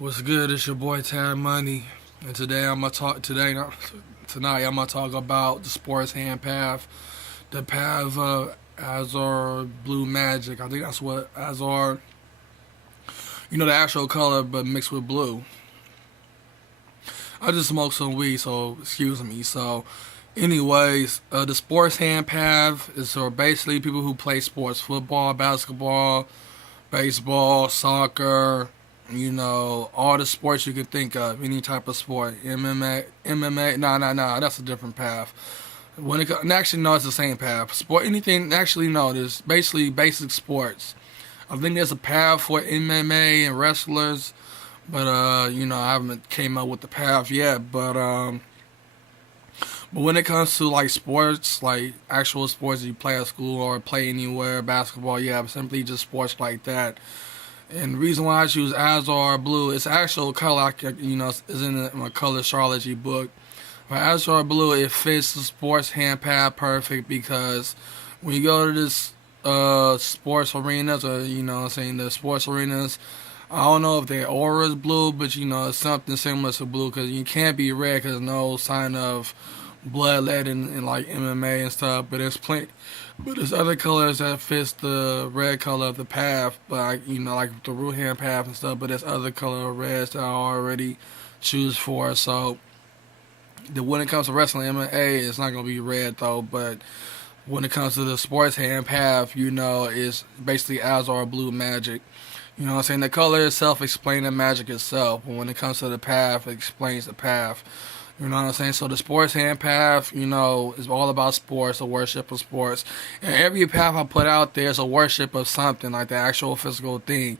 What's good? It's your boy Tad Money, and today I'm gonna talk. Tonight I'm gonna talk about the sports hand path, the path of Azure Blue Magic. I think that's what Azure, the actual color, but mixed with blue. I just smoked some weed, so excuse me. Anyways, the sports hand path is for basically people who play sports: football, basketball, baseball, soccer, all the sports you can think of, any type of sport. MMA, nah, that's a different path. Actually, no, it's the same path. Sport, anything, actually, no, there's basically basic sports. I think there's a path for MMA and wrestlers, but, I haven't came up with the path yet, but when it comes to like sports, like actual sports that you play at school or play anywhere, basketball, yeah, simply just sports like that. And the reason why I choose Azure Blue, it's actual color, is in my color astrology book. But Azure Blue, it fits the sports hand pad perfect because when you go to this sports arenas, or the sports arenas, I don't know if their aura is blue, but it's something similar to blue because you can't be red because no sign of bloodlet in like MMA and stuff. But there's other colors that fits the red color of the path, like the root hand path and stuff. But there's other color of reds that I already choose for. So when it comes to wrestling MMA, it's not gonna be red though. But when it comes to the sports hand path, it's basically Azure Blue Magic. You know what I'm saying? The color itself explains the magic itself. But when it comes to the path, it explains the path. You know what I'm saying? So the sports hand path, is all about sports, a worship of sports. And every path I put out there is a worship of something, like the actual physical thing.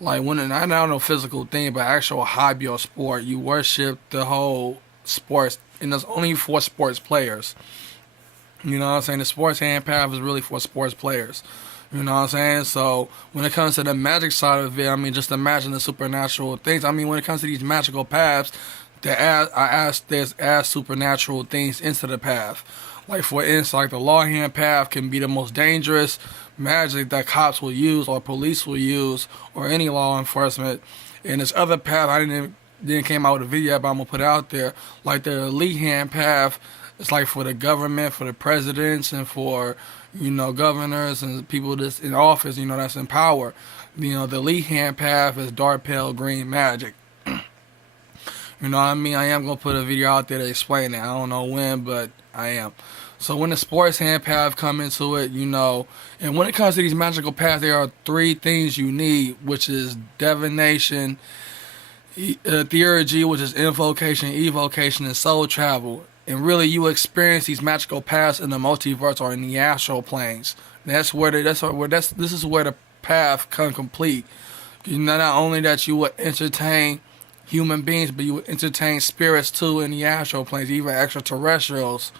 Like not no physical thing, but actual hobby or sport. You worship the whole sports, and there's only for sports players. You know what I'm saying? The sports hand path is really for sports players. You know what I'm saying? So when it comes to the magic side of it, just imagine the supernatural things. When it comes to these magical paths, there's supernatural things into the path. Like for instance, like the law hand path can be the most dangerous magic that cops will use or police will use or any law enforcement. And this other path I didn't came out with a video, but I'm gonna put it out there. Like the elite hand path, it's like for the government, for the presidents, and for governors and people that's in office, that's in power. The elite hand path is dark pale green magic. You know what I mean? I am going to put a video out there to explain it. I don't know when, but I am. So when the sports hand path come into it, and when it comes to these magical paths, there are three things you need, which is divination, theurgy, which is invocation, evocation, and soul travel. And really, you experience these magical paths in the multiverse or in the astral planes. This is where the path come complete. Not only that you will entertain human beings, but you would entertain spirits too in the astral planes, even extraterrestrials.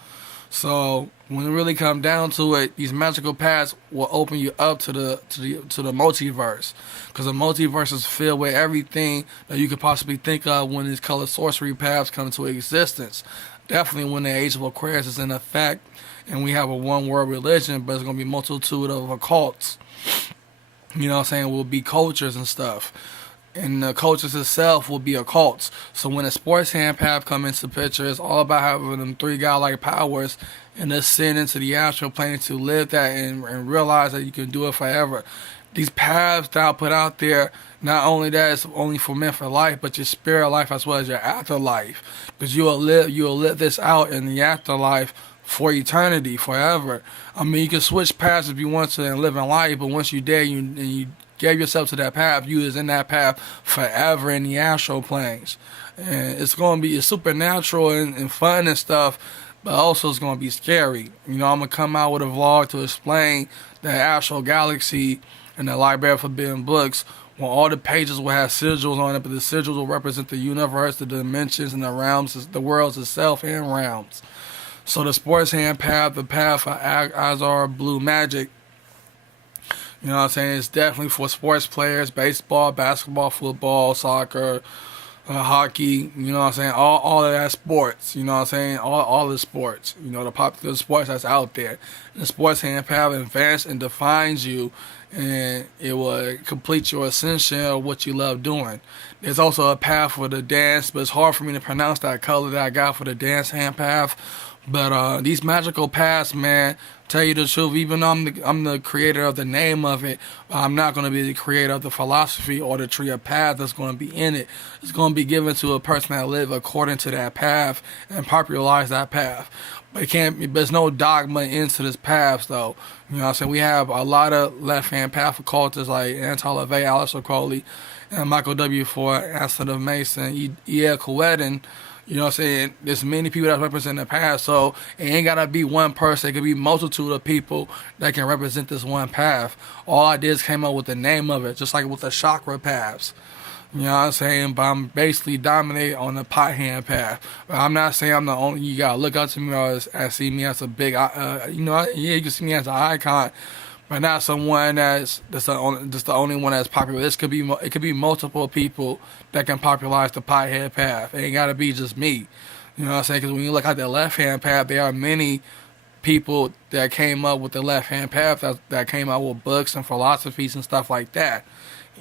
So when it really comes down to it, these magical paths will open you up to the multiverse, because the multiverse is filled with everything that you could possibly think of when these color sorcery paths come into existence. Definitely when the Age of Aquarius is in effect, and we have a one world religion, but it's gonna be a multitude of occults. You know what I'm saying? Will be cultures and stuff. And the cultures itself will be occults. So when a sports hand path come into picture, it's all about having them three godlike powers and ascend into the astral plane to live that and realize that you can do it forever. These paths that I put out there, not only that it's only for men for life, but your spirit life as well as your afterlife. Because you will live this out in the afterlife for eternity, forever. You can switch paths if you want to and live in life, but once you're dead, you gave yourself to that path, you is in that path forever in the astral planes. And it's going to be supernatural and fun and stuff, but also it's going to be scary. I'm going to come out with a vlog to explain the astral galaxy and the Library of Forbidden Books, where all the pages will have sigils on it, but the sigils will represent the universe, the dimensions, and the realms, the worlds itself and realms. So the sports hand path, the path for Azure Blue Magic, you know what I'm saying? It's definitely for sports players: baseball, basketball, football, soccer, hockey, you know what I'm saying? All of that sports, you know what I'm saying? All the sports, you know, the popular sports that's out there. The sports handicap advanced and defines you, and it will complete your ascension of what you love doing. There's also a path for the dance, but it's hard for me to pronounce that color that I got for the dance hand path. But these magical paths, man, tell you the truth, even though I'm the creator of the name of it, I'm not going to be the creator of the philosophy or the tree of path that's going to be in it. It's going to be given to a person that live according to that path and popularize that path. But it can't. There's no dogma into this path, though. You know what I'm saying? We have a lot of left-hand path occultists like Anton LaVey, Aleister Crowley, and Michael W. Ford, Anson Mason, E.L. Coetten. You know what I'm saying? There's many people that represent the path, so it ain't gotta be one person. It could be multitude of people that can represent this one path. All I did is came up with the name of it, just like with the chakra paths. You know what I'm saying? But I'm basically dominate on the pot hand path. But I'm not saying I'm the only. You gotta look up to me or see me as a big. You know, yeah, you can see me as an icon, but not someone just the only one that's popular. It could be multiple people that can popularize the pie head path. It ain't gotta be just me. You know what I'm saying? Because when you look at the left hand path, there are many people that came up with the left hand path that came out with books and philosophies and stuff like that.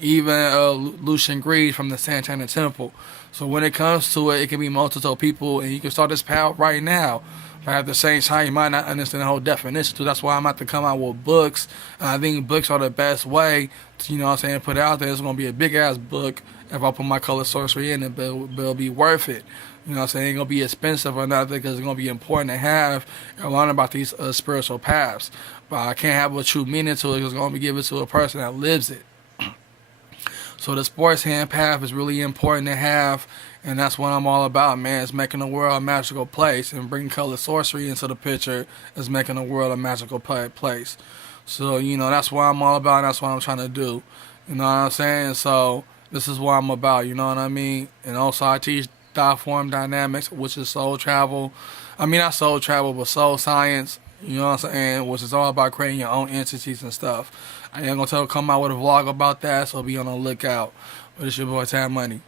Even Lucian Greed from the Santana Temple. So when it comes to it, it can be multiple people, and you can start this path right now. But at the same time, you might not understand the whole definition. So that's why I'm about to come out with books. And I think books are the best way to, you know what I'm saying, put it out there. It's going to be a big-ass book if I put my color sorcery in it, but it'll be worth it. You know what I'm saying? It ain't going to be expensive or nothing because it's going to be important to have and learn about these spiritual paths. But I can't have a true meaning to it. It's going to be given to a person that lives it. So the sports hand path is really important to have, and that's what I'm all about, man. It's making the world a magical place, and bringing color sorcery into the picture is making the world a magical place. So, you know, that's what I'm all about, and that's what I'm trying to do. You know what I'm saying? So this is what I'm about, you know what I mean? And also I teach thought form dynamics, which is soul travel. I mean, not soul travel, but soul science. You know what I'm saying? Which is all about creating your own entities and stuff. I ain't gonna come out with a vlog about that, so be on the lookout. But it's your boy Tad Money.